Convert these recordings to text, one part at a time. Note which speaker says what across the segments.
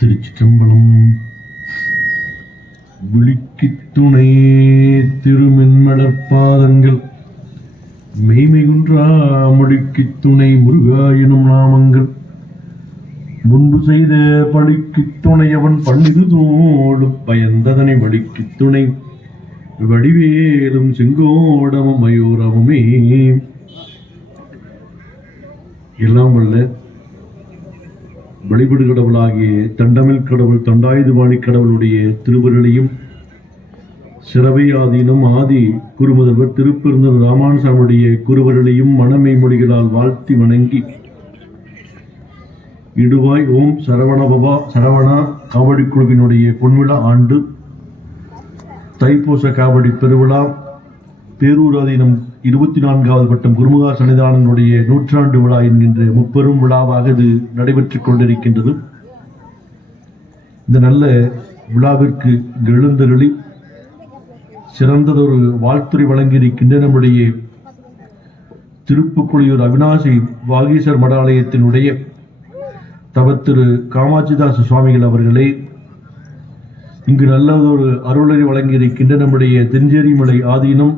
Speaker 1: திருச்சிற்றம்பலம் விழிக்கு துணை திருமென்மலர்பாதங்கள் மெய்மைகுன்றா மொழிக்கு துணை முருகா எனும் நாமங்கள். முன்பு செய்த பழிக்குத் துணையவன் பன்னிருதோடு பயந்ததனை வழிக்கு துணை. வடிவேலும் செங்கோடமும் மயூரமுமே. எல்லாம் வல்ல வழிபடு கடவுளாகிய தண்டமிழ் கடவுள் தண்டாயுதுபாணி கடவுளுடைய திருவருளையும் சிறவை ஆதீனம் ஆதி குருமுதல்வர் திருப்பெருந்தர் ராமானுசாமியுடைய குருவருளையும் மனமை மொழிகளால் வாழ்த்தி வணங்கி இடுவாய் ஓம் சரவணபவா சரவணா காவடி குழுவினுடைய பொன்விழா ஆண்டு தைப்பூச காவடி பெருவிழா பேரூராதீனம் இருபத்தி நான்காவது பட்டம் குருமுகா சன்னிதானனுடைய நூற்றாண்டு விழா என்கின்ற முப்பெரும் விழாவாக இது நடைபெற்றுக் கொண்டிருக்கின்றது. இந்த நல்ல விழாவிற்கு எழுந்தருளி சிறந்ததொரு வாழ்த்துறை வழங்கியிருக்கின்ற நம்முடைய திருப்புக்குழியூர் அவினாசி வாகீசர் மடாலயத்தினுடைய தவத்திரு காமாட்சிதாச சுவாமிகள் அவர்களே இங்கு நல்லதொரு அருளை வழங்கியிருக்கின்ற நம்முடைய தெஞ்சேரிமலை ஆதீனம்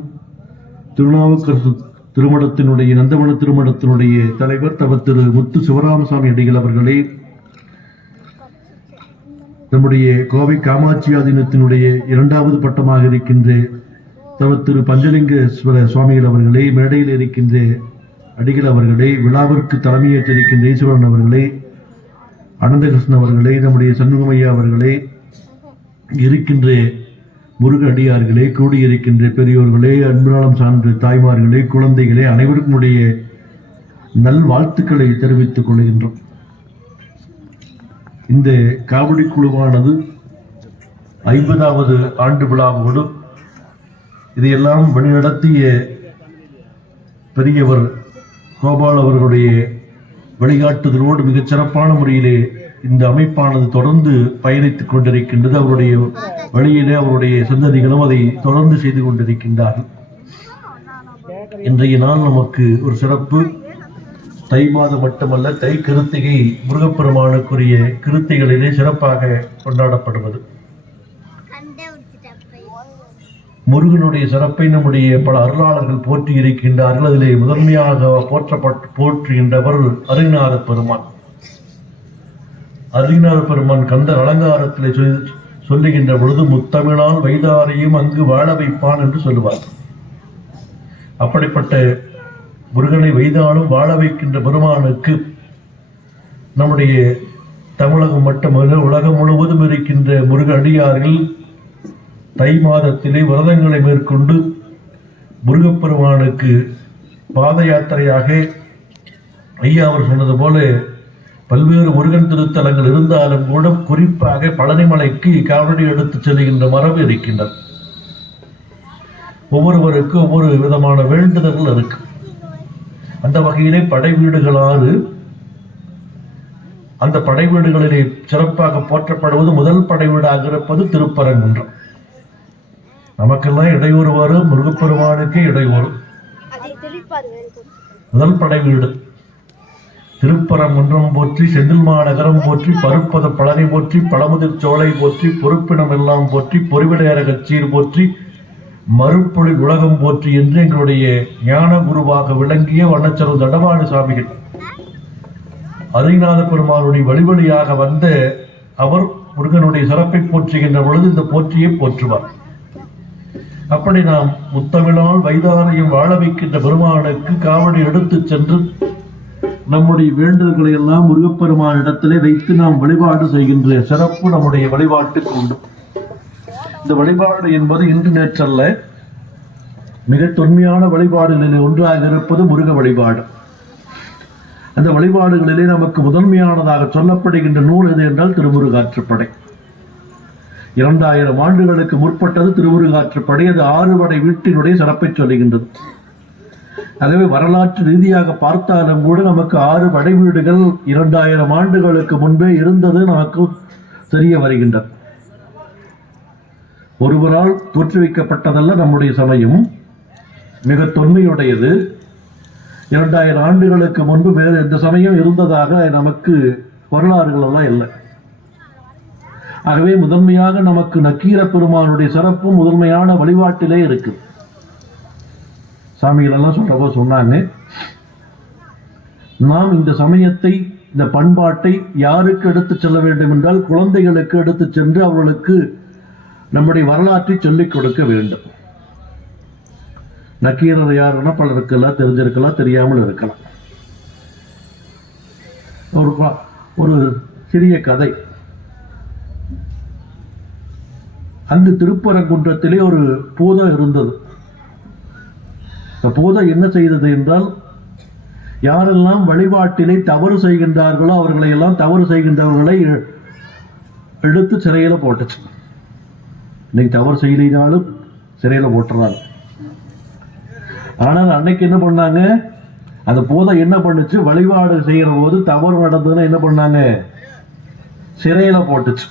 Speaker 1: திருநாவுக்கரசு திருமணத்தினுடைய நந்தவன திருமணத்தினுடைய தலைவர் தவத்திரு முத்து சிவராமசாமி அடிகள் அவர்களே நம்முடைய கோவை காமாட்சியாதீனத்தினுடைய இரண்டாவது பட்டமாக இருக்கின்ற தவத்திரு பஞ்சலிங்கேஸ்வர சுவாமிகள் அவர்களே மேடையில் இருக்கின்ற அடிகள் அவர்களே விழாவிற்கு தலைமையேற்றிருக்கின்ற ஈஸ்வரன் அவர்களே அனந்தகிருஷ்ணன் அவர்களே நம்முடைய சண்முகமையா அவர்களே இருக்கின்ற முருக அடியார்களே கூடியிருக்கின்ற பெரியோர்களே அன்புநலம் சார்ந்த தாய்மார்களே குழந்தைகளே அனைவருக்கும் நல்வாழ்த்துக்களை நல் வாழ்த்துக்களை தெரிவித்துக் கொள்கின்றோம். இந்த காவடி குழுவானது ஐம்பதாவது ஆண்டு விழாவோடு இதையெல்லாம் வழிநடத்திய பெரியவர் கோபால் அவர்களுடைய வழிகாட்டுதலோடு மிகச் சிறப்பான முறையிலே இந்த அமைப்பானது தொடர்ந்து பயணித்துக் கொண்டிருக்கின்றது. அவருடைய வழியிலே அவருடைய சந்ததிகளும் அதை தொடர்ந்து செய்து கொண்டிருக்கின்றார்கள். இன்றைய நாள் நமக்கு ஒரு சிறப்பு. தை மாதம் மட்டுமல்ல தை கிருத்திகை முருகப்பெருமானுக்குரிய கிருத்திகளிலே சிறப்பாக கொண்டாடப்படுவது. முருகனுடைய சிறப்பை நம்முடைய பல அருளாளர்கள் போற்றி இருக்கின்றார்கள். அதிலே முதன்மையாக போற்றப்பட்டு போற்றுகின்றவர் அருணாத பெருமான். அருணாத பெருமான் கந்த அலங்காரத்திலே சொல்லி சொல்லுகின்ற பொழுது முத்தமிழால் வைதாரையும் அங்கு வாழ வைப்பான் என்று சொல்லுவார். அப்படிப்பட்ட முருகனை வைதாலும் வாழ வைக்கின்ற பெருமானுக்கு நம்முடைய தமிழகம் மட்டுமல்ல உலகம் முழுவதும் இருக்கின்ற முருக அடியார்கள் தை மாதத்திலே விரதங்களை மேற்கொண்டு முருகப்பெருமானுக்கு பாத யாத்திரையாக ஐயா அவர் சொன்னது போல பல்வேறு முருகன் திருத்தலங்கள் இருந்தாலும் கூட குறிப்பாக பழனிமலைக்கு காவடி எடுத்துச் செல்கின்ற மரபு இருக்கின்றது. ஒவ்வொருவருக்கு ஒவ்வொரு விதமான வேண்டுதல்கள் இருக்கு. அந்த வகையிலே படை வீடுகளாறு அந்த படை வீடுகளிலே சிறப்பாக போற்றப்படுவது முதல் படை வீடாக இருப்பது திருப்பரங்குன்றம் நமக்கெல்லாம் இடையூறு வரும் முருகப்பெருமானுக்கே இடையூறு. முதல் படை வீடு. திருப்பரங்குன்றம் போற்றி செந்தில் மாநகரம் போற்றி பருப்பத பழனி போற்றி பழமுதிர் சோலை போற்றி பொறுப்பினம் எல்லாம் போற்றி பொறிவிடையர கச்சீர் போற்றி மறுப்பொழி உலகம் போற்றி என்று எங்களுடைய ஞான குருவாக விளங்கிய வண்ணச்சரு தடவாடு சாமிகள். அரிநாத பெருமானுடைய வழிவழியாக வந்த அவர் முருகனுடைய சிறப்பை போற்றுகின்ற பொழுது இந்த போற்றியை போற்றுவார். அப்படி நாம் முத்தமிழால் வைதானையும் வாழ வைக்கின்ற பெருமானுக்கு காவடி எடுத்து சென்று நம்முடைய வேண்டுதல்களை எல்லாம் முருகப்பெருமானிடத்திலே வைத்து நாம் வழிபாடு செய்கின்ற சிறப்பு நம்முடைய வழிபாட்டுக்கு உண்டு. இந்த வழிபாடு என்பது இன்று நேற்றல்ல மிக தொன்மையான வழிபாடுகளில் ஒன்றாக இருப்பது முருக வழிபாடு. அந்த வழிபாடுகளிலே நமக்கு முதன்மையானதாக சொல்லப்படுகின்ற நூல் எது என்றால் திருமுருகாற்றுப்படை. இரண்டாயிரம் ஆண்டுகளுக்கு முற்பட்டது திருமுருகாற்றுப்படை அது ஆறுபடை வீட்டினுடைய சிறப்பை சொல்லுகின்றது. ஆகவே வரலாற்று ரீதியாக பார்த்தாலும் கூட நமக்கு ஆறு படை வீடுகள் இரண்டாயிரம் ஆண்டுகளுக்கு முன்பே இருந்தது நமக்கு தெரிய வருகின்றது. ஒருவரால் தோற்றுவிக்கப்பட்டதல்ல நம்முடைய சமயம். மிக தொன்மையுடையது. இரண்டாயிரம் ஆண்டுகளுக்கு முன்பு வேறு எந்த சமயம் இருந்ததாக நமக்கு வரலாறுகள் எல்லாம் இல்லை. ஆகவே முதன்மையாக நமக்கு நக்கீர பெருமானுடைய சிறப்பு முதன்மையான வழிபாட்டிலே இருக்குது. சாமிகள் எல்லாம் சொன்னாங்க நாம் இந்த சமயத்தை இந்த பண்பாட்டை யாருக்கு எடுத்து செல்ல வேண்டும் என்றால் குழந்தைகளுக்கு எடுத்து சென்று அவர்களுக்கு நம்முடைய வரலாற்றை சொல்லிக் கொடுக்க வேண்டும். நக்கீரர் யாருன்னா பலருக்கு எல்லாம் தெரிஞ்சிருக்கலாம் தெரியாமல் இருக்கலாம். ஒரு ஒரு சிறிய கதை. அங்கு திருப்பரங்குன்றத்திலே ஒரு பூதம் இருந்தது. இந்த பூதம் என்ன செய்தது என்றால் யாரெல்லாம் வழிபாட்டிலே தவறு செய்கின்றார்களோ அவர்களை எல்லாம் தவறு செய்கின்றவர்களை எடுத்து சிறையில் போட்டுச்சு. இன்னைக்கு தவறு செய்யலினாலும் சிறையில் போட்டுறாங்க. ஆனால் அன்னைக்கு என்ன பண்ணாங்க? அந்த பூதம் என்ன பண்ணுச்சு? வழிபாடு செய்கிற போது தவறு நடந்ததுன்னா என்ன பண்ணாங்க? சிறையில் போட்டுச்சு.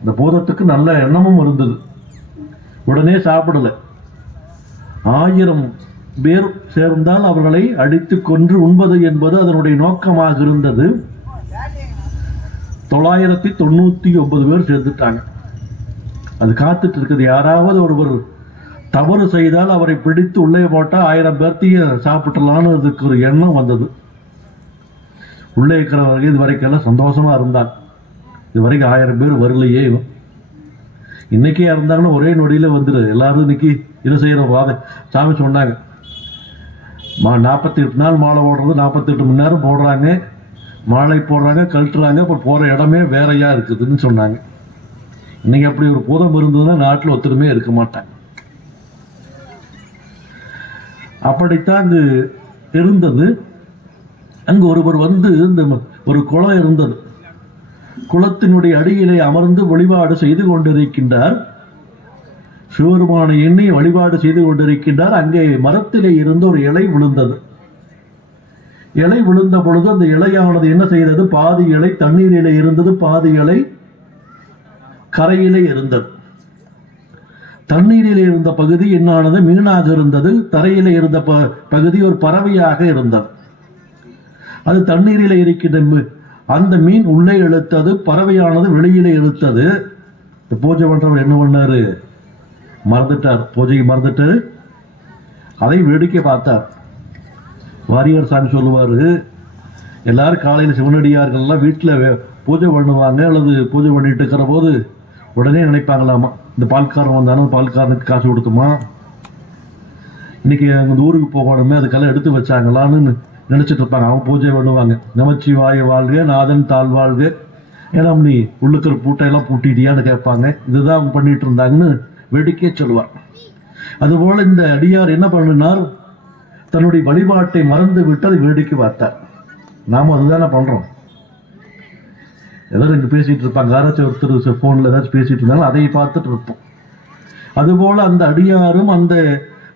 Speaker 1: இந்த பூதத்துக்கு நல்ல எண்ணமும் இருந்தது. உடனே சாப்பிடல. ஆயிரம் பேர் சேர்ந்தால் அவர்களை அடித்து கொன்று உண்பது என்பது அதனுடைய நோக்கமாக இருந்தது. தொள்ளாயிரத்தி தொண்ணூற்றி ஒன்பது பேர் சேர்ந்துட்டாங்க. அது காத்துட்டு இருக்குது. யாராவது ஒருவர் தவறு செய்தால் அவரை பிடித்து உள்ளே போட்டால் ஆயிரம் பேர்த்தையும் சாப்பிட்டலான்னு அதுக்கு ஒரு எண்ணம் வந்தது. உள்ளே இருக்கிறவர்கள் இது வரைக்கெல்லாம் சந்தோஷமாக இருந்தாங்க. இது வரைக்கும் ஆயிரம் பேர் வரலையே இன்னைக்கே இருந்தாங்கன்னா ஒரே நொடியில வந்துடு எல்லாரும் இன்னைக்கு இது செய்யறோம் வாங்க சாமி சொன்னாங்க மா நாற்பத்தி எட்டு நாள் மாலை ஓடுறது நாற்பத்தி எட்டு மணி நேரம் போடுறாங்க. மாலை போடுறாங்க கழட்டுறாங்க இப்போ போகிற இடமே வேறையா இருக்குதுன்னு சொன்னாங்க. இன்னைக்கு அப்படி ஒரு பூதம் இருந்ததுன்னா நாட்டில் ஒத்துருமே இருக்க மாட்டாங்க. அப்படித்தான் அங்கு இருந்தது. அங்கு ஒருவர் வந்து இந்த ஒரு குளம் இருந்தது. குளத்தினுடைய அடியிலே அமர்ந்து வழிபாடு செய்து கொண்டிருக்கின்றார். சிவபெருமானை எண்ணி வழிபாடு செய்து கொண்டிருக்கின்றார். அங்கே மரத்திலே இருந்து ஒரு இலை விழுந்தது. இலை விழுந்த பொழுது அந்த இலையானது என்ன செய்தது? பாதி இலை தண்ணீரிலே இருந்தது பாதி இலை கரையிலே இருந்தது. தண்ணீரில் இருந்த பகுதி என்னானது? மீனாக இருந்தது. தரையிலே இருந்த ப- பகுதி ஒரு பறவையாக இருந்தது. அது தண்ணீரிலே இருக்கின்ற அந்த மீன் உள்ளே இழுத்தது பறவையானது வெளியிலே இழுத்தது. பூஜை பண்றவர் என்ன பண்ணாரு? மறந்துட்டார். பூஜையை மறந்துட்டு அதையும் வேடிக்கை பார்த்தார். வாரியார் சாமி சொல்லுவார் எல்லாரும் காலையில் சிவனடியார்கள்லாம் வீட்டில் பூஜை பண்ணுவாங்க அல்லது பூஜை பண்ணிட்டு இருக்கிற போது உடனே நினைப்பாங்களாமா இந்த பால்காரன் வந்தாலும் பால்காரனுக்கு காசு கொடுத்துமா? இன்னைக்கு அந்த ஊருக்கு போகணுமே அதுக்கெல்லாம் எடுத்து வச்சாங்களான்னு நினச்சிட்டு இருப்பாங்க. அவங்க பூஜை பண்ணுவாங்க. நமச்சி வாய வாழ்க நாதன் தாழ் வாழ்க. ஏன்னா நீ உள்ளுக்கிற பூட்டையெல்லாம் பூட்டிட்டியான்னு கேட்பாங்க. இதுதான் அவங்க பண்ணிட்டு இருந்தாங்கன்னு வேடிக்கையே சொல்வார் அதுபோல இந்த அடியார் என்ன பண்ணினார்? தன்னுடைய வழிபாட்டை மறந்து விட்டு அதை வேடிக்கை பார்த்தார். நாம அதுதானே பண்றோம். ஏதாவது இங்கே பேசிட்டு இருப்பாங்க. யாராச்சும் ஒருத்தர் போன்ல ஏதாச்சும் பேசிட்டு இருந்தாலும் அதை பார்த்துட்டு இருப்போம். அதுபோல அந்த அடியாரும் அந்த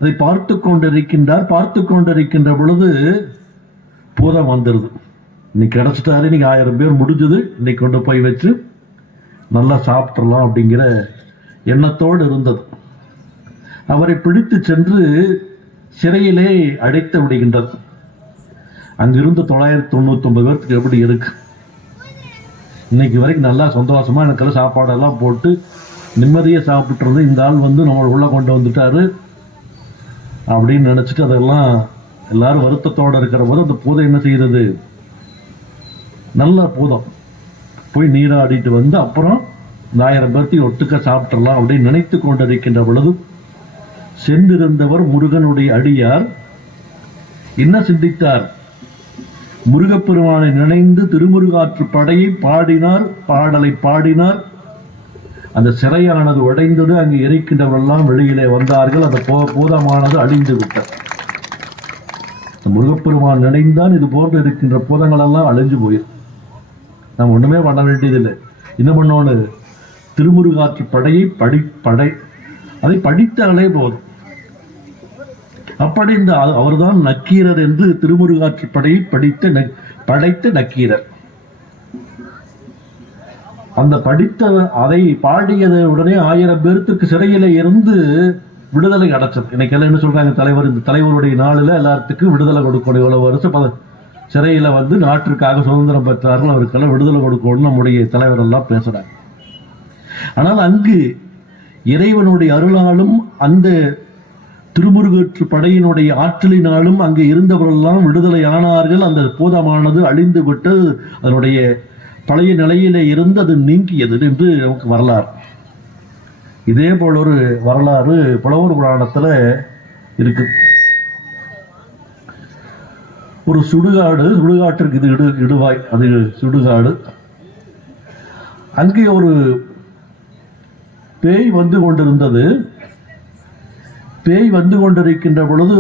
Speaker 1: அதை பார்த்து கொண்டிருக்கின்றார். பார்த்து கொண்டிருக்கின்ற பொழுது பூதம் வந்துடுது இன்னைக்கு கிடச்சிட்டாரு. இன்னைக்கு ஆயிரம் பேர் முடிஞ்சது. இன்னைக்கு கொண்டு போய் வச்சு நல்லா சாப்பிட்றலாம் அப்படிங்கிற எண்ணத்தோடு இருந்தது. அவரை பிடித்து சென்று சிறையிலே அடைத்து விடுகின்றது. அங்கிருந்து தொள்ளாயிரத்தி தொண்ணூத்தி ஒன்பது பேர்த்துக்கு எப்படி இருக்கு? இன்னைக்கு வரைக்கும் நல்லா சந்தோஷமா எனக்கெல்லாம் சாப்பாடெல்லாம் போட்டு நிம்மதியை சாப்பிட்டுருந்து இந்த ஆள் வந்து நம்மளை உள்ள கொண்டு வந்துட்டாரு அப்படின்னு நினச்சிட்டு அதெல்லாம் எல்லாரும் வருத்தத்தோட இருக்கிற போது அந்த பூதம் என்ன செய்கிறது நல்ல பூதம். போய் நீராடிட்டு வந்து அப்புறம் இந்த ஆயிரம் பேர்த்தையும் ஒட்டுக்க சாப்பிட்டுறலாம் அப்படின்னு நினைத்து கொண்டிருக்கின்ற பொழுது சென்றிருந்தவர் முருகனுடைய அடியார் என்ன சிந்தித்தார்? முருகப்பெருமானை நினைந்து திருமுருகாற்று படையை பாடினார் பாடலை பாடினார். அந்த சிறையானது உடைந்தது அங்கு எரிக்கின்றவரெல்லாம் வெளியிலே வந்தார்கள் அந்த போ பூதமானது அழிந்து விட்டது. முருகப்பெருமான் நினைந்தான் இது போன்று இருக்கின்ற பூதங்களெல்லாம் அழிஞ்சு போயிடும் நம்ம ஒண்ணுமே பண்ண வேண்டியதில்லை. என்ன பண்ணோன்னு திருமுருகாற்று படையை படி படை அதை படித்தாலே போதும். அப்படி இந்த அவர்தான் நக்கீரர் என்று திருமுருகாற்று படையை படித்த படைத்த நக்கீரர். அந்த படித்த அதை பாடியது உடனே ஆயிரம் பேர்த்துக்கு சிறையில இருந்து விடுதலை அடைச்சது இன்னைக்கு என்ன சொல்றாங்க தலைவர்? இந்த தலைவருடைய நாளில் எல்லாத்துக்கும் விடுதலை கொடுக்கணும். இவ்வளவு வருஷம் பத- சிறையில வந்து நாட்டிற்காக சுதந்திரம் பெற்றார்கள். அவருக்கெல்லாம் விடுதலை கொடுக்கணும்னு நம்முடைய தலைவர் எல்லாம் பேசுறாங்க ஆனால் அங்கு இறைவனுடைய அருளாலும் அந்த திருமுருகற்று படையினுடைய ஆற்றலினாலும் அங்கு இருந்தவர்களெல்லாம் விடுதலை ஆனார்கள். அந்த பூதமானது அழிந்து விட்டு அதனுடைய பழைய நிலையிலே இருந்து அது நீங்கியது என்று நமக்கு வரலாறு. இதே போல ஒரு வரலாறு புலவர் புராணத்துல இருக்கு. ஒரு சுடுகாடு சுடுகாட்டிற்கு இது இடு இடுவாய். அது சுடுகாடு. அங்கே ஒரு பேய் வந்து கொண்டிருந்தது. பேய் வந்து கொண்டிருக்கின்ற பொழுது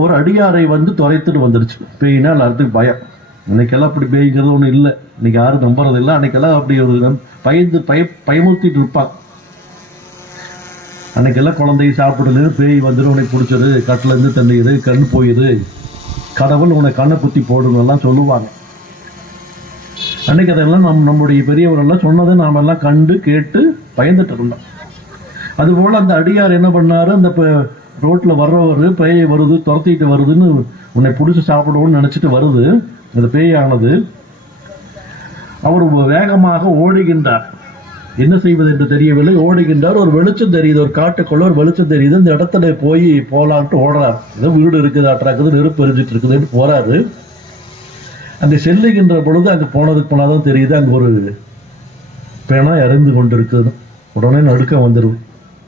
Speaker 1: ஒரு அடியாரை வந்து துரைத்துட்டு வந்துருச்சு. பேய்னா எல்லாத்துக்கும் பயம். இன்னைக்கெல்லாம் அப்படி பேய்ங்கிறது ஒன்றும் இல்லை. இன்னைக்கு யாரும் நம்புறது இல்லை. அன்னைக்கெல்லாம் அப்படி ஒரு பயந்து பய பயமுறுத்திட்டு இருப்பான். அன்னைக்கெல்லாம் குழந்தைய சாப்பிடுது பேய் வந்துடும் உனக்கு பிடிச்சது கட்டிலேருந்து தண்ணிடு கண் போயிடு கடவுள் உன்னை கண்ணை குத்தி போடுங்கெல்லாம் சொல்லுவாங்க. அன்னைக்கு அதெல்லாம் நம் நம்முடைய பெரியவரெல்லாம் சொன்னதை நாமெல்லாம் கண்டு கேட்டு பயந்துட்டு இருந்தோம் அதுபோல் அந்த அடியார் என்ன பண்ணாரு? அந்த ரோட்டில் வர்றவர் பேய் வருது துரத்திட்டு வருதுன்னு உன்னை பிடிச்சி சாப்பிடுவோம்னு நினச்சிட்டு வருது. அந்த பேயானது. அவர் வேகமாக ஓடுகின்றார். என்ன செய்வது என்று தெரியவில்லை. ஓடுகின்றார். ஒரு வெளிச்சம் தெரியுது. ஒரு காட்டுக்குள்ள ஒரு வெளிச்சம் தெரியுது. இந்த இடத்துல போய் போகலான்ட்டு ஓடுறார். ஏதோ வீடு இருக்குதாட்டாக்குது நெருப்பு எரிஞ்சிட்டு இருக்குதுன்னு போறாரு. அங்கே செல்லுகின்ற பொழுது அங்கே போனதுக்கு போனாதான் தெரியுது அங்கே ஒரு பேனா அறிந்து கொண்டிருக்குது உடனே நடுக்கம் வந்துடும்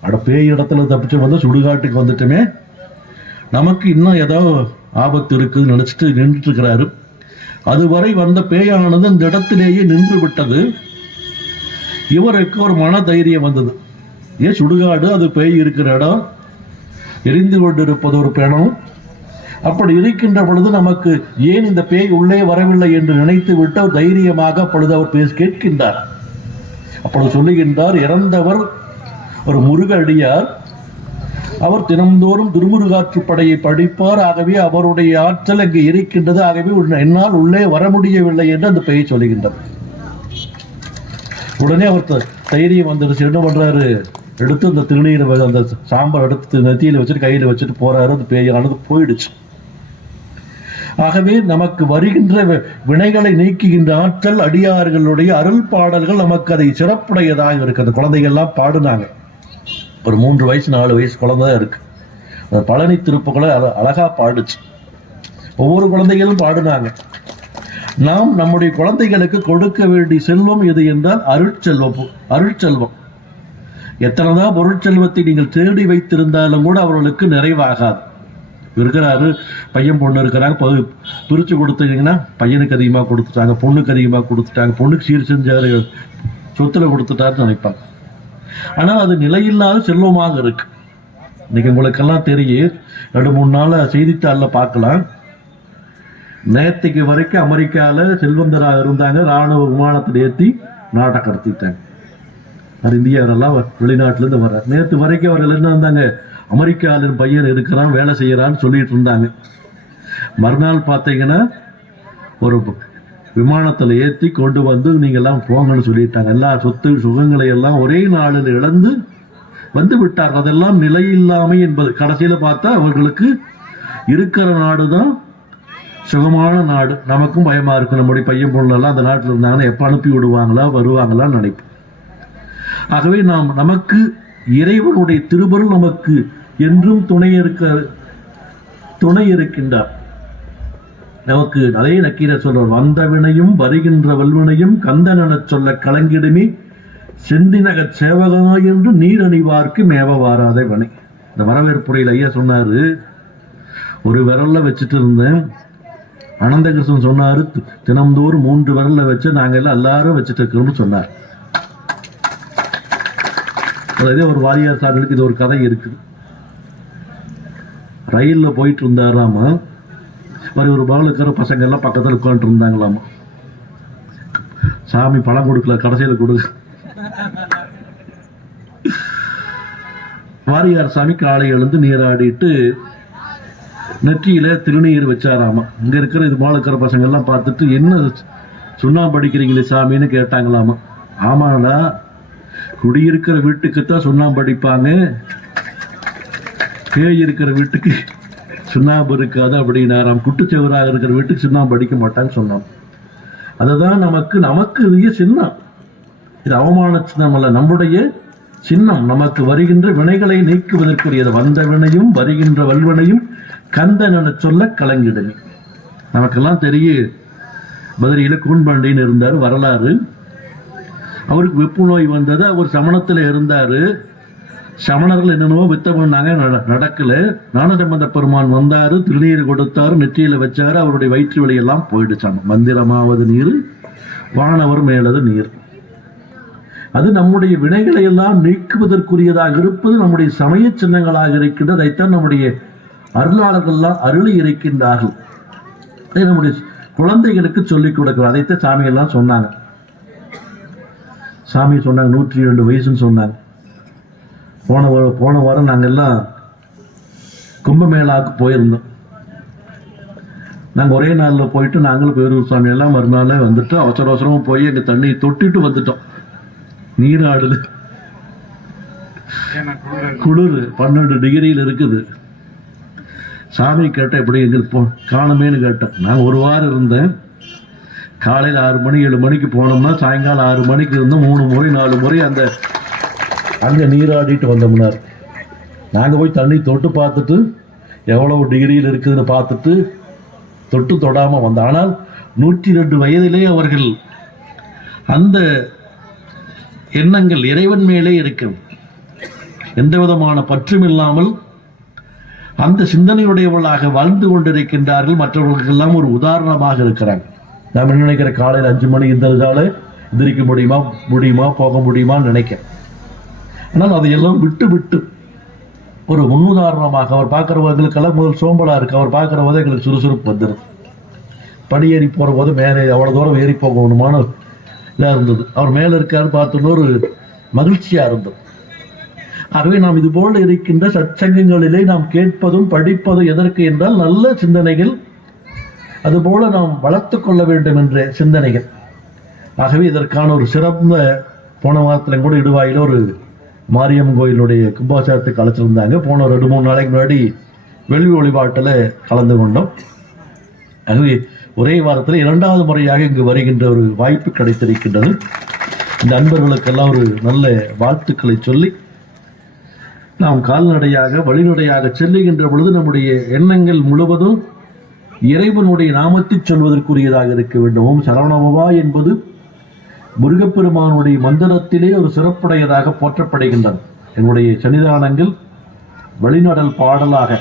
Speaker 1: அட பேய் இடத்துல தப்பிச்சு வந்து சுடுகாட்டுக்கு வந்துட்டுமே. நமக்கு இன்னும் ஏதோ ஆபத்து இருக்குதுன்னு நினச்சிட்டு நின்றுட்டு இருக்கிறாரு அதுவரை வந்த பேயானது இந்த இடத்திலேயே நின்று விட்டது. இவருக்கு ஒரு மன தைரியம் வந்தது. ஏன் சுடுகாடு அது பேய் இருக்கிற இடம். எரிந்து கொண்டிருப்பது ஒரு பிணம் அப்படி இருக்கின்ற பொழுது நமக்கு ஏன் இந்த பேய் உள்ளே வரவில்லை என்று நினைத்து விட்டு அவர் தைரியமாக அப்பொழுது அவர் பேசி கேட்கின்றார். அப்பொழுது சொல்லுகின்றார் இறந்தவர் ஒரு முருக அடியார் அவர் தினம்தோறும் திருமுருகாற்று படையை படிப்பார். ஆகவே அவருடைய ஆற்றல் அங்கு இருக்கின்றது. ஆகவே என்னால் உள்ளே வர முடியவில்லை என்று அந்த பேய் சொல்லுகின்றது. உடனே அவர் த- தைரியம் வந்துருச்சு. என்ன பண்றாரு? எடுத்து அந்த திருநீரை வ- அந்த சாம்பார் எடுத்து நெத்தியில் வச்சுட்டு கையில் வச்சுட்டு போறாரு. அந்த பேயானது போயிடுச்சு. ஆகவே நமக்கு வருகின்ற வி- வினைகளை நீக்குகின்ற ஆற்றல் அடியார்களுடைய அருள் பாடல்கள் நமக்கு அதை சிறப்புடையதாக இருக்குது. அந்த குழந்தைகள்லாம் பாடுனாங்க. ஒரு மூன்று வயசு நாலு வயசு குழந்தை இருக்கு. அந்த பழனி திருப்புகளை அழ அழகா பாடுச்சு. ஒவ்வொரு குழந்தைகளும் பாடுனாங்க. நாம் நம்முடைய குழந்தைகளுக்கு கொடுக்க வேண்டிய செல்வம் எது என்றால் அருட்செல்வம் அருட்செல்வம் எத்தனைதான் பொருட்செல்வத்தை நீங்கள் தேடி வைத்திருந்தாலும் கூட அவர்களுக்கு நிறைவாகாது. இருக்கிறாரு பையன் பொண்ணு இருக்கிறாங்க பகு- பிரித்து கொடுத்தீங்கன்னா பையனுக்கு அதிகமாக கொடுத்துட்டாங்க பொண்ணுக்கு அதிகமாக கொடுத்துட்டாங்க பொண்ணுக்கு சீர் செஞ்சார் சொத்துல கொடுத்துட்டாருன்னு நினைப்பாங்க. ஆனால் அது நிலையில்லாத செல்வமாக இருக்கு. இன்னைக்கு உங்களுக்கெல்லாம் தெரியும் ரெண்டு மூணு நாள் செய்தித்தாளில் பார்க்கலாம். நேற்றுக்கு வரைக்கும் அமெரிக்காவில் செல்வந்தராக இருந்தாங்க ராணுவ விமானத்தில் ஏற்றி நாட்டை கடத்திட்டாங்க. அது இந்தியாவிலலாம் வெளிநாட்டிலேருந்து வர்றார் நேற்று வரைக்கும் அவர்கள் என்ன இருந்தாங்க அமெரிக்காவில் பையன் இருக்கிறான் வேலை செய்கிறான்னு சொல்லிட்டு இருந்தாங்க. மறுநாள் பார்த்தீங்கன்னா ஒரு விமானத்தில் ஏற்றி கொண்டு வந்து நீங்கள்லாம் போங்கன்னு சொல்லிட்டாங்க. எல்லா சொத்து சுகங்களை எல்லாம் ஒரே நாளில் இழந்து வந்து விட்டார் அதெல்லாம் நிலையில்லாமை என்பது. கடைசியில் பார்த்தா அவர்களுக்கு இருக்கிற நாடு தான் சுகமான நாடு. நமக்கும் பயமாக இருக்கும். நம்முடைய பையன் பொண்ணெல்லாம் அந்த நாட்டில் இருந்தாங்கன்னா எப்போ அனுப்பி விடுவாங்களா வருவாங்களான்னு நினைப்போம். ஆகவே நாம் நமக்கு இறைவனுடைய திருவருள் நமக்கு என்றும் துணை இருக்க துணை இருக்கின்றார். நமக்கு அதே நக்கீரர் சொல்றார் வந்த வினையும் வருகின்ற வல்வினையும் கந்தனெனச் சொல்ல கலங்கிடுமே செந்தினகச் சேவகமாய் என்று நீரணிவார்க்கு மேவ வாராத வினை இந்த வரவேற்புரையில் ஐயா சொன்னாரு ஒரு விரல்ல வச்சுட்டு இருந்தேன். அனந்தகிருஷ்ணன் சொன்னாரு தி- தினம்தோறும் மூன்று விரல்ல வச்சு நாங்க எல்லாம் எல்லாரும் வச்சுட்டு இருக்கிறோம்னு சொன்னார். அதே ஒரு வாரியார் சார்களுக்கு இது ஒரு கதை இருக்குது. ரயிலில் போயிட்டு இருந்தாராமா ஒரு ஒரு பகல் இருக்கிற பசங்கள்லாம் பக்கத்தில் உட்காந்துட்டு இருந்தாங்களாமா சாமி பழம் கொடுக்கல கடைசியில் கொடு வாரியார் சாமி காலை எழுந்து நீராடிட்டு நெற்றியில திருநீர் வச்சாராமா? இங்க இருக்கிற இது போல இருக்கிற பசங்க எல்லாம் பார்த்துட்டு என்ன சுண்ணாம்பு அடிக்கிறீங்களே சாமின்னு கேட்டாங்களாமா? ஆமாடா குடியிருக்கிற வீட்டுக்குத்தான் சுண்ணாம்பு அடிப்பாங்க பேய் இருக்கிற வீட்டுக்கு சுண்ணாம்பு இருக்காது அப்படின்னாராம் குட்டுச்சவராக இருக்கிற வீட்டுக்கு சுண்ணாம்பு அடிக்க மாட்டான்னு சொன்னோம். அதுதான் நமக்கு நமக்கு உரிய சின்னம். இது அவமான சின்னம் அல்ல நம்முடைய சின்னம். நமக்கு வருகின்ற வினைகளை நீக்குவதற்குரியது. வந்த வினையும் வருகின்ற வல்வினையும் கந்தன் என சொல்ல கலங்கிடுமே. நமக்கெல்லாம் தெரிய மதுரையில் கூண்பாண்டின்னு இருந்தார் வரலாறு. அவருக்கு வெப்பு நோய் வந்தது அவர் சமணத்தில் இருந்தார். சமணர்கள் என்னென்னவோ வித்த பண்ணாங்க நடக்கலை நடக்கல. ஞானசம்பந்த பெருமான் வந்தாரு திருநீர் கொடுத்தாரு நெற்றியில வச்சாரு அவருடைய வயிற்று வலியெல்லாம் போயிடுச்சாங்க. மந்திரமாவது நீர் வானவர் மேலது நீர். அது நம்முடைய வினைகளை எல்லாம் நீக்குவதற்குரியதாக இருப்பது நம்முடைய சமய சின்னங்களாக இருக்கின்றது. அதைத்தான் நம்முடைய அருளாளர்கள்லாம் அருளி இருக்கின்றார்கள். அதை நம்முடைய குழந்தைகளுக்கு சொல்லிக் கொடுக்கிறோம் அதைத்தான் சாமியெல்லாம் சொன்னாங்க. சாமி சொன்னாங்க நூற்றி இரண்டு வயசுன்னு சொன்னாங்க. போன வாரம் போன வாரம் நாங்கள் எல்லாம் கும்பமேளாவுக்கு போயிருந்தோம். நாங்கள் ஒரே நாளில் போயிட்டு நாங்களும் பேரூர் சாமி எல்லாம் மறுநாளே வந்துட்டு அவசர அவசரமாக போய் எங்கள் தண்ணியை தொட்டிட்டு வந்துட்டோம். நீராடுது குளிர் பன்னெண்டு டிகிரியில் இருக்குது. சாமி கேட்டேன் எப்படி எங்களுக்கு போ காணுமேனு கேட்டேன். நான் ஒரு வாரம் இருந்தேன். காலையில் ஆறு மணி ஏழு மணிக்கு போனோம்னா சாயங்காலம் ஆறு மணிக்கு இருந்து மூணு முறை நாலு முறை அந்த அங்கே நீராடிட்டு வந்தோம்னார் நாங்கள் போய் தண்ணி தொட்டு பார்த்துட்டு எவ்வளவு டிகிரியில் இருக்குதுன்னு பார்த்துட்டு தொட்டு தொடாமல் வந்தோம். ஆனால் நூற்றி ரெண்டு வயதிலே அவர்கள் அந்த எண்ணங்கள் இறைவன் மேலே இருக்கும். எந்த விதமான பற்றும் இல்லாமல் அந்த சிந்தனையுடையவர்களாக வாழ்ந்து கொண்டிருக்கின்றார்கள். மற்றவர்களுக்கெல்லாம் ஒரு உதாரணமாக இருக்கிறாங்க நாம் நினைக்கிற காலையில் அஞ்சு மணி எந்திரிச்சாலே எந்திரிக்க முடியுமா? முடியுமா? போக முடியுமான்னு நினைக்கிறேன் ஆனால் அதையெல்லாம் விட்டு விட்டு ஒரு முன்னுதாரணமாக அவர் பார்க்குறவங்களுக்கெல்லாம் முதல் சோம்பலாக இருக்குது அவர் பார்க்குற போது எங்களுக்கு சுறுசுறுப்பு வந்துடும் ஏறி போகிற போது மேலே அவ்வளோ தூரம் ஏறி போகணுமான இதாக இருந்தது. அவர் மேலே இருக்காருன்னு பார்த்தோன்னு ஒரு மகிழ்ச்சியாக இருந்தது. ஆகவே நாம் இதுபோல் இருக்கின்ற சச்சங்கங்களிலே நாம் கேட்பதும் படிப்பதும் எதற்கு என்றால் நல்ல சிந்தனைகள். அதுபோல நாம் வளர்த்து கொள்ள வேண்டும் என்ற சிந்தனைகள். ஆகவே இதற்கான ஒரு சிறந்த போன மாதத்திலும் கூட இடுவாயில் ஒரு மாரியம் கோயிலுடைய கும்பாச்சாரத்துக்கு அழைச்சிருந்தாங்க போன ரெண்டு மூணு நாளைக்கு முன்னாடி வெள்ளி வழிபாட்டில் கலந்து கொண்டோம். ஆகவே ஒரே வாரத்தில் இரண்டாவது முறையாக இங்கு வருகின்ற ஒரு வாய்ப்பு கிடைத்திருக்கின்றது. இந்த அன்பர்களுக்கெல்லாம் ஒரு நல்ல வாழ்த்துக்களை சொல்லி நாம் கால்நடையாக வழிநடையாக செல்லுகின்ற பொழுது நம்முடைய எண்ணங்கள் முழுவதும் இறைவனுடைய நாமத்தை சொல்வதற்குரியதாக இருக்க வேண்டும். சரவணபவா என்பது முருகப்பெருமானுடைய மந்திரத்திலே ஒரு சிறப்புடையதாக போற்றப்படுகின்றது. என்னுடைய சன்னிதானங்கள் வழிநடல் பாடலாக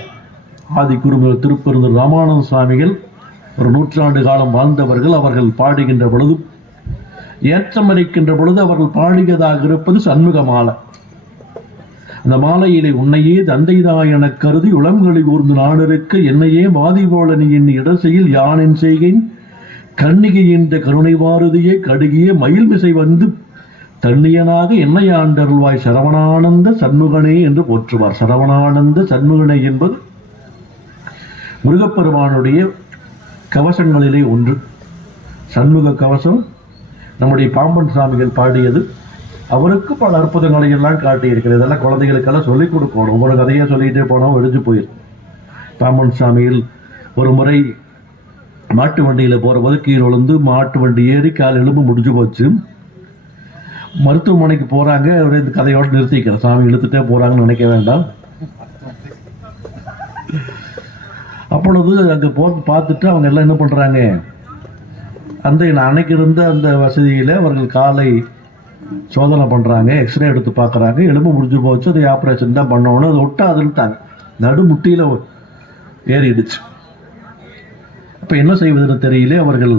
Speaker 1: ஆதி குருமர் திருப்பெருந்தர் ராமானந்த சுவாமிகள் ஒரு நூற்றாண்டு காலம் வாழ்ந்தவர்கள் அவர்கள் பாடுகின்ற பொழுது ஏற்றமளிக்கின்ற பொழுது அவர்கள் பாடியதாக இருப்பது சண்முக மாலை. அந்த மாலையிலே உன்னையே தந்தைதாய் எனக் கருதி உளம்களி கூர்ந்து நாடருக்க என்னையே வாதி போல நீ என் இடசெயில் யானின் செய்கேன் கண்ணிகை என்ற கருணை வாரதியே கடுகிய மயில் மிசை வந்து தண்ணியனாக என்னை ஆண்டருள்வாய் சரவணானந்த சண்முகனே என்று போற்றுவார். சரவணானந்த சண்முகனே என்பது முருகப்பெருமானுடைய கவசங்களிலே ஒன்று. சண்முக கவசம் நம்முடைய பாம்பன் சாமிகள் பாடியது. அவருக்கு பல அற்புதங்களை எல்லாம் காட்டியிருக்கிறது. இதெல்லாம் குழந்தைகளுக்கெல்லாம் சொல்லிக் கொடுக்கணும். ஒவ்வொரு கதையை சொல்லிகிட்டே போனோம் வெடிஞ்சு போயிடும் பாம்பன் சாமியில் ஒரு முறை மாட்டு வண்டியில் போகிற போது கீழே விழுந்து மாட்டு வண்டி ஏறி கால் எலும்பு முடிஞ்சு போச்சு. மருத்துவமனைக்கு போகிறாங்க அவரே இந்த கதையோடு நிறுத்திக்கிறேன் சாமி இழுத்துட்டே போகிறாங்கன்னு நினைக்க வேண்டாம். அப்பொழுது அங்கே போ பார்த்துட்டு அவங்க எல்லாம் என்ன பண்ணுறாங்க அந்த அன்னைக்கு இருந்த அந்த வசதியில் அவர்கள் காலை சோதனை பண்ணுறாங்க எக்ஸ்ரே எடுத்து பார்க்குறாங்க. எலும்பு முடிஞ்சு போச்சு. அதை ஆப்ரேஷன் தான் பண்ணணும். அது ஒட்டாதுன்ட்டாங்க நடு முட்டியில் ஏறிடுச்சு. அப்போ என்ன செய்வதுன்னு தெரியல. அவர்கள்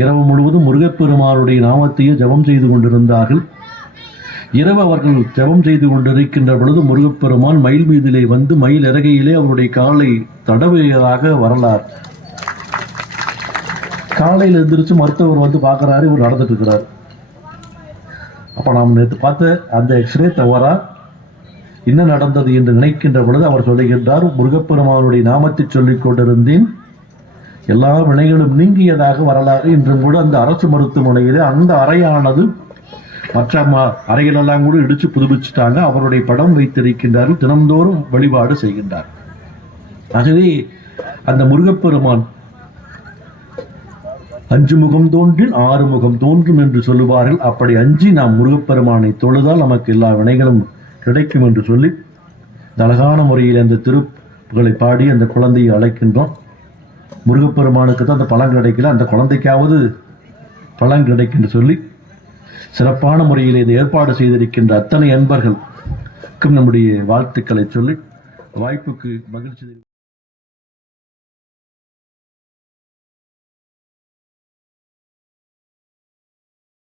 Speaker 1: இரவு முழுவதும் முருகப்பெருமானுடைய நாமத்தையே ஜெபம் செய்து கொண்டிருந்தார்கள். இரவு அவர்கள் ஜெபம் செய்து கொண்டிருக்கின்ற பொழுது முருகப்பெருமான் மயில் மீதிலே வந்து மயில் இறகையிலே அவருடைய காலை தடவியதாக வரலார். காலையில் எந்திரிச்சு மருத்துவர் வந்து பார்க்குறாரு இவர் நடந்துட்டு இருக்கிறார் அப்போ நாம் நேற்று பார்த்த அந்த எக்ஸ்ரே தவறா என்ன நடந்தது என்று நினைக்கின்ற பொழுது அவர் சொல்லுகின்றார் முருகப்பெருமானுடைய நாமத்தை சொல்லிக் கொண்டிருந்தேன் எல்லா வினைகளும் நீங்கியதாக வரலாறு இன்றும் கூட அந்த அரசு மருத்துவமனையிலே அந்த அறையானது மற்ற ம- அறைகளெல்லாம் கூட இடிச்சு புதுப்பிச்சுட்டாங்க. அவருடைய படம் வைத்திருக்கின்றார்கள். தினம்தோறும் வழிபாடு செய்கின்றார். ஆகவே அந்த முருகப்பெருமான் அஞ்சு முகம் தோன்றில் ஆறு முகம் தோன்றும் என்று சொல்லுவார்கள். அப்படி அஞ்சி நாம் முருகப்பெருமானை தொழுதால் நமக்கு எல்லா வினைகளும் கிடைக்கும் என்று சொல்லி அழகான முறையில் அந்த திருப்புகளை பாடி அந்த குழந்தையை அழைக்கின்றோம். முருகப்பெருமானுக்கு தான் அந்த பழம் கிடைக்கல. அந்த குழந்தைக்காவது பழம் கிடைக்கின்ற சொல்லி சிறப்பான முறையில் இதை ஏற்பாடு செய்திருக்கின்ற அத்தனை அன்பர்களுக்கும் நம்முடைய வாழ்த்துக்களை சொல்லி வாய்ப்புக்கு மகிழ்ச்சி